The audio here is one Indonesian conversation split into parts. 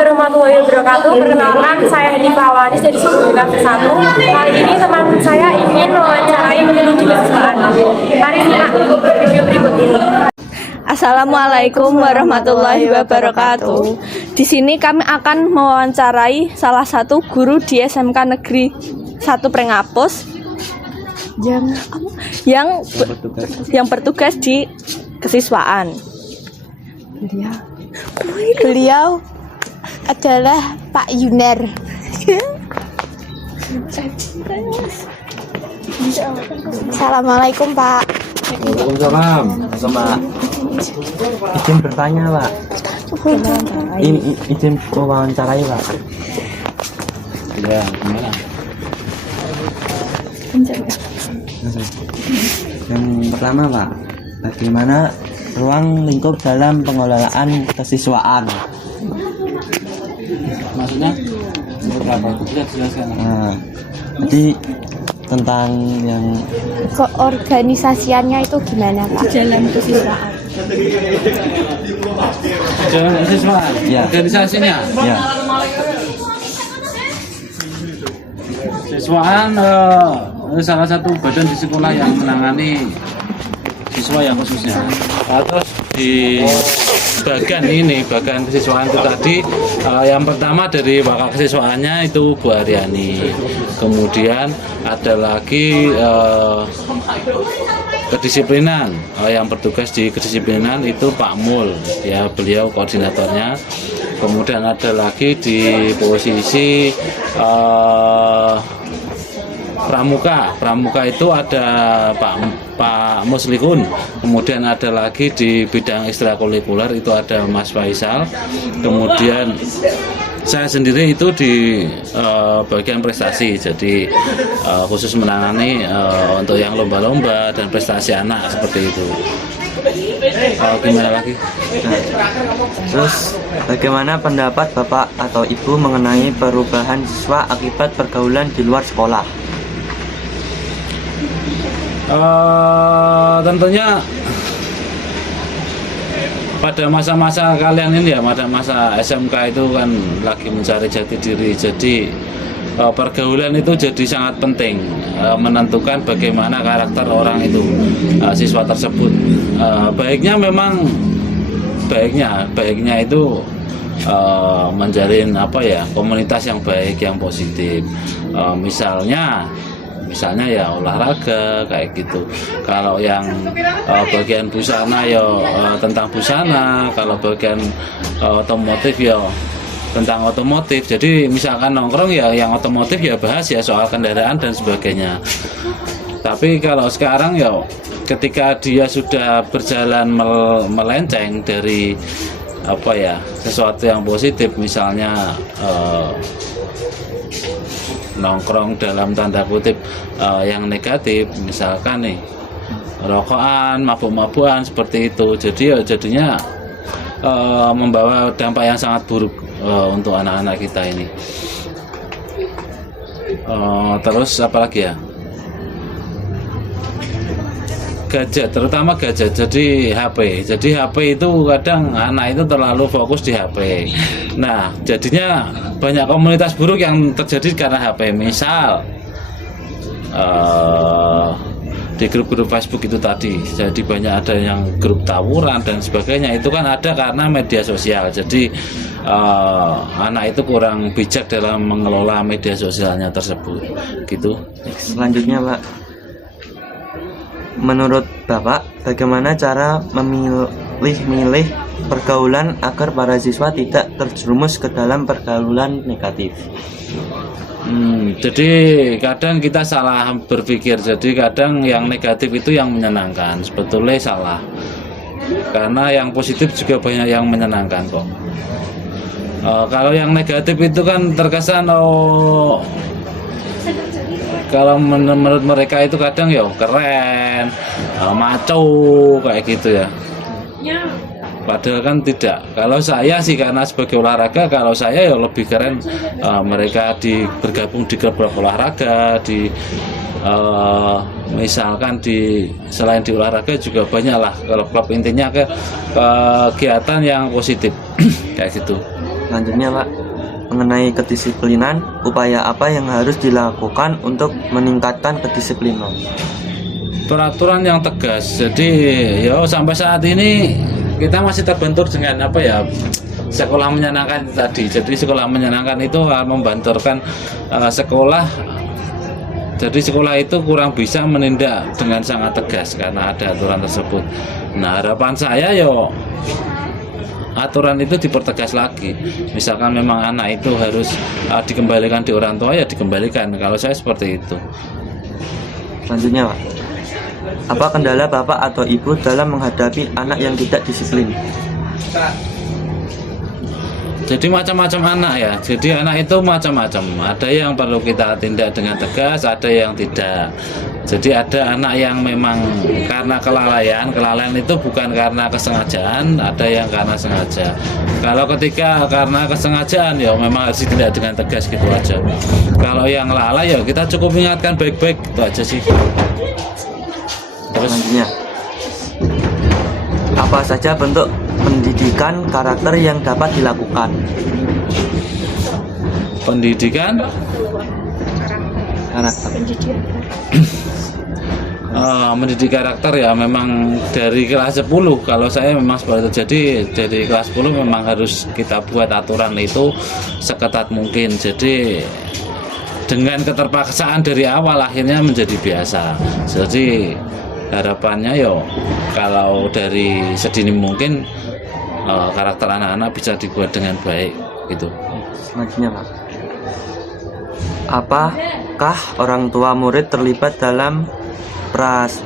warahmatullahi wabarakatuh. Perkenalkan, saya Hanifah Awanis dari Subdit 1. Kali ini teman saya ingin mewawancarai peneliti kesehatan. Mari simak video berikut ini. Assalamualaikum warahmatullahi wabarakatuh. Di sini kami akan mewawancarai salah satu guru di SMK Negeri 1 Prengapus yang bertugas di kesiswaan. Beliau adalah Pak Yuner. Assalamualaikum Pak. Waalaikumsalam. Sama izin bertanya Pak. Izin mewawancarai Pak. Ya, gimana? Yang pertama Pak, bagaimana ruang lingkup dalam pengelolaan kesiswaan? Maksudnya berapa? Bisa dijelaskan. Nah, jadi tentang yang Keorganisasiannya itu gimana Pak? Dalam kesiswaan. Jalan kesiswaan. Ya. Organisasinya. ya Siswaan salah satu badan di sekolah yang menangani siswa yang khususnya. Terus di bagian kesiswaan itu tadi yang pertama dari wakil kesiswaannya itu Bu Aryani. Kemudian ada lagi kedisiplinan, yang bertugas di kedisiplinan itu Pak Mul, ya beliau koordinatornya. Kemudian ada lagi di posisi Pramuka itu ada Pak Muslihun. Kemudian ada lagi di bidang ekstrakurikuler itu ada Mas Faisal. Kemudian saya sendiri itu di bagian prestasi, jadi khusus menangani untuk yang lomba-lomba dan prestasi anak seperti itu. Gimana lagi? Terus bagaimana pendapat Bapak atau Ibu mengenai perubahan siswa akibat pergaulan di luar sekolah? Tentunya pada masa-masa kalian ini ya, pada masa SMK itu kan lagi mencari jati diri, jadi pergaulan itu jadi sangat penting menentukan bagaimana karakter orang itu, siswa tersebut. Baiknya itu menjalin komunitas yang baik, yang positif. Misalnya ya olahraga kayak gitu. Kalau yang bagian busana ya tentang busana, kalau bagian otomotif ya tentang otomotif. Jadi misalkan nongkrong ya yang otomotif ya bahas ya soal kendaraan dan sebagainya. Tapi kalau sekarang ya ketika dia sudah berjalan melenceng dari sesuatu yang positif, misalnya nongkrong dalam tanda kutip yang negatif, misalkan nih rokokan, mabuk-mabukan seperti itu, jadinya membawa dampak yang sangat buruk untuk anak-anak kita ini. Terus apalagi ya, gadget, terutama gadget, jadi HP itu kadang anak itu terlalu fokus di HP. Nah, jadinya banyak komunitas buruk yang terjadi karena HP. Misal di grup-grup Facebook itu tadi, jadi banyak ada yang grup tawuran dan sebagainya. Itu kan ada karena media sosial. Jadi anak itu kurang bijak dalam mengelola media sosialnya tersebut. Gitu. Selanjutnya Pak, menurut Bapak, bagaimana cara memilih pergaulan agar para siswa tidak terjerumus ke dalam pergaulan negatif? Jadi kadang kita salah berpikir. Jadi kadang yang negatif itu yang menyenangkan, sebetulnya salah. Karena yang positif juga banyak yang menyenangkan kok. Kalau yang negatif itu kan terkesan kalau menurut mereka itu kadang ya keren, maco kayak gitu ya. Padahal kan tidak. Kalau saya sih karena sebagai olahraga, kalau saya ya lebih keren mereka bergabung di klub-klub olahraga, misalkan selain di olahraga juga banyak lah klub-klub, intinya ke kegiatan yang positif kayak gitu. Selanjutnya Pak, mengenai kedisiplinan, upaya apa yang harus dilakukan untuk meningkatkan kedisiplinan? Peraturan yang tegas. Jadi ya sampai saat ini kita masih terbentur dengan apa ya, sekolah menyenangkan itu tadi. Jadi sekolah menyenangkan itu membanturkan sekolah. Jadi sekolah itu kurang bisa menindak dengan sangat tegas karena ada aturan tersebut. Nah, harapan saya yo aturan itu dipertegas lagi. Misalkan memang anak itu harus dikembalikan di orang tua, ya dikembalikan. Kalau saya seperti itu. Selanjutnya Pak, apa kendala Bapak atau Ibu dalam menghadapi anak yang tidak disiplin? Jadi macam-macam anak ya. Jadi anak itu macam-macam. Ada yang perlu kita tindak dengan tegas, ada yang tidak. Jadi ada anak yang memang karena kelalaian itu bukan karena kesengajaan, ada yang karena sengaja. Kalau ketika karena kesengajaan ya memang harus ditindak dengan tegas gitu aja. Kalau yang lalai ya kita cukup ingatkan baik-baik, itu aja sih. Terus Selanjutnya, apa saja bentuk pendidikan karakter yang dapat dilakukan? pendidikan Karakter. mendidik karakter ya memang dari kelas 10. Kalau saya memang seperti itu. Jadi dari kelas 10 memang harus kita buat aturan itu seketat mungkin. Jadi dengan keterpaksaan dari awal akhirnya menjadi biasa. Jadi harapannya yo kalau dari sedini mungkin karakter anak-anak bisa dibuat dengan baik gitu. Selanjutnya Pak, apakah orang tua murid terlibat dalam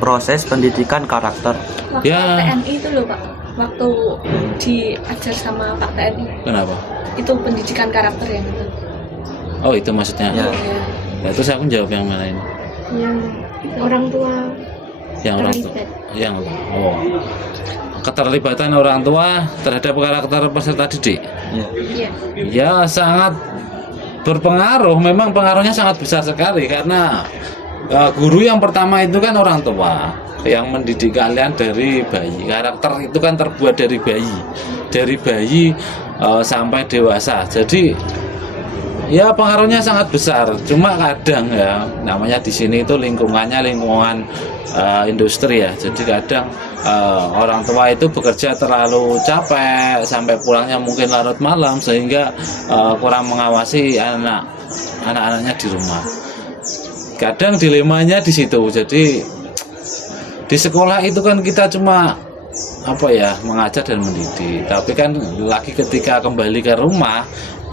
proses pendidikan karakter? Waktu Ya. TNI itu loh Pak, waktu diajar sama Pak TNI, Kenapa? itu pendidikan karakter yang itu. Oh itu maksudnya. Ya. Nah, itu saya jawab yang mana ini? Yang orang tua Yang orang tua. terlibat. Yang keterlibatan orang tua terhadap karakter peserta didik. Ya. Ya sangat berpengaruh. Memang pengaruhnya sangat besar sekali karena guru yang pertama itu kan orang tua yang mendidik kalian dari bayi. Karakter itu kan terbuat dari bayi sampai dewasa. Jadi ya pengaruhnya sangat besar. Cuma kadang ya namanya di sini itu lingkungan industri ya. Jadi kadang orang tua itu bekerja terlalu capek sampai pulangnya mungkin larut malam sehingga kurang mengawasi anak-anaknya di rumah. Kadang dilemanya di situ. Jadi di sekolah itu kan kita cuma mengajar dan mendidik. Tapi kan lagi ketika kembali ke rumah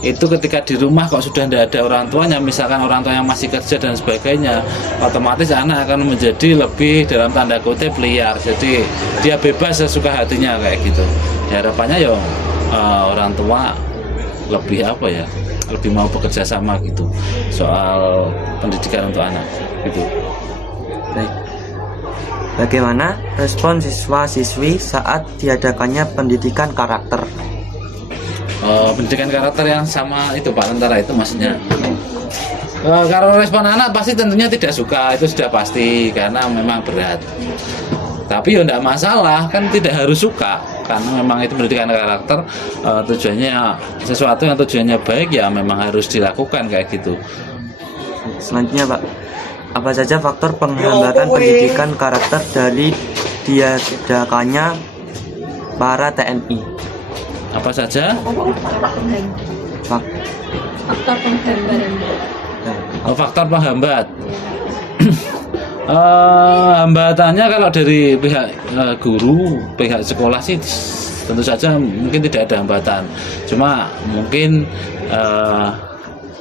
itu ketika di rumah kok sudah tidak ada orang tuanya, misalkan orang tua yang masih kerja dan sebagainya, otomatis anak akan menjadi lebih dalam tanda kutip liar. Jadi dia bebas sesuka hatinya kayak gitu. Ya, harapannya ya orang tua lebih lebih mau bekerja sama gitu soal pendidikan untuk anak gitu. Baik. Bagaimana respon siswa-siswi saat diadakannya pendidikan karakter? Pendidikan karakter yang sama itu Pak, antara itu maksudnya. Kalau respon anak pasti tentunya tidak suka, itu sudah pasti karena memang berat. Tapi ya tidak masalah, kan tidak harus suka karena memang itu pendidikan karakter, tujuannya sesuatu yang tujuannya baik ya memang harus dilakukan kayak gitu. Selanjutnya Pak, apa saja faktor penghambatan pendidikan karakter dari diadakannya para TNI? Apa saja? Faktor penggambaran. Faktor penghambat. Hambatannya kalau dari pihak guru, pihak sekolah sih tentu saja mungkin tidak ada hambatan. Cuma mungkin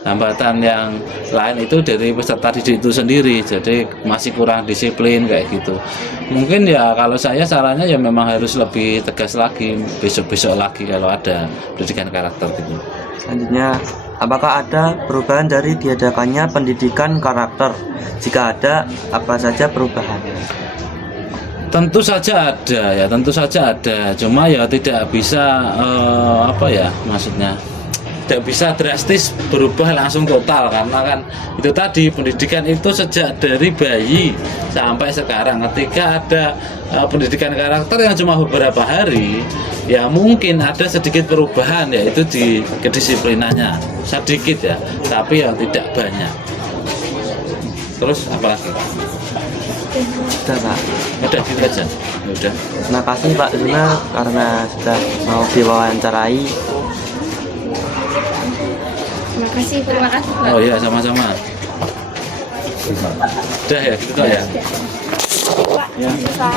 hambatan yang lain itu dari peserta didik itu sendiri, jadi masih kurang disiplin kayak gitu. Mungkin ya kalau saya sarannya ya memang harus lebih tegas lagi besok-besok lagi kalau ada pendidikan karakter gitu. Selanjutnya, apakah ada perubahan dari diadakannya pendidikan karakter? Jika ada, apa saja perubahannya? Tentu saja ada. Cuma ya tidak bisa maksudnya tidak bisa drastis berubah langsung total, karena kan itu tadi pendidikan itu sejak dari bayi sampai sekarang. Ketika ada pendidikan karakter yang cuma beberapa hari, ya mungkin ada sedikit perubahan, yaitu di kedisiplinannya sedikit ya, tapi yang tidak banyak. Terus apa lagi? Sudah Pak. Udah gitu aja. Ya udah. Terima kasih Pak Zuna karena sudah mau diwawancarai. Terima kasih. Oh iya, sama-sama. Udah ya, gitu ya. Pak, bisa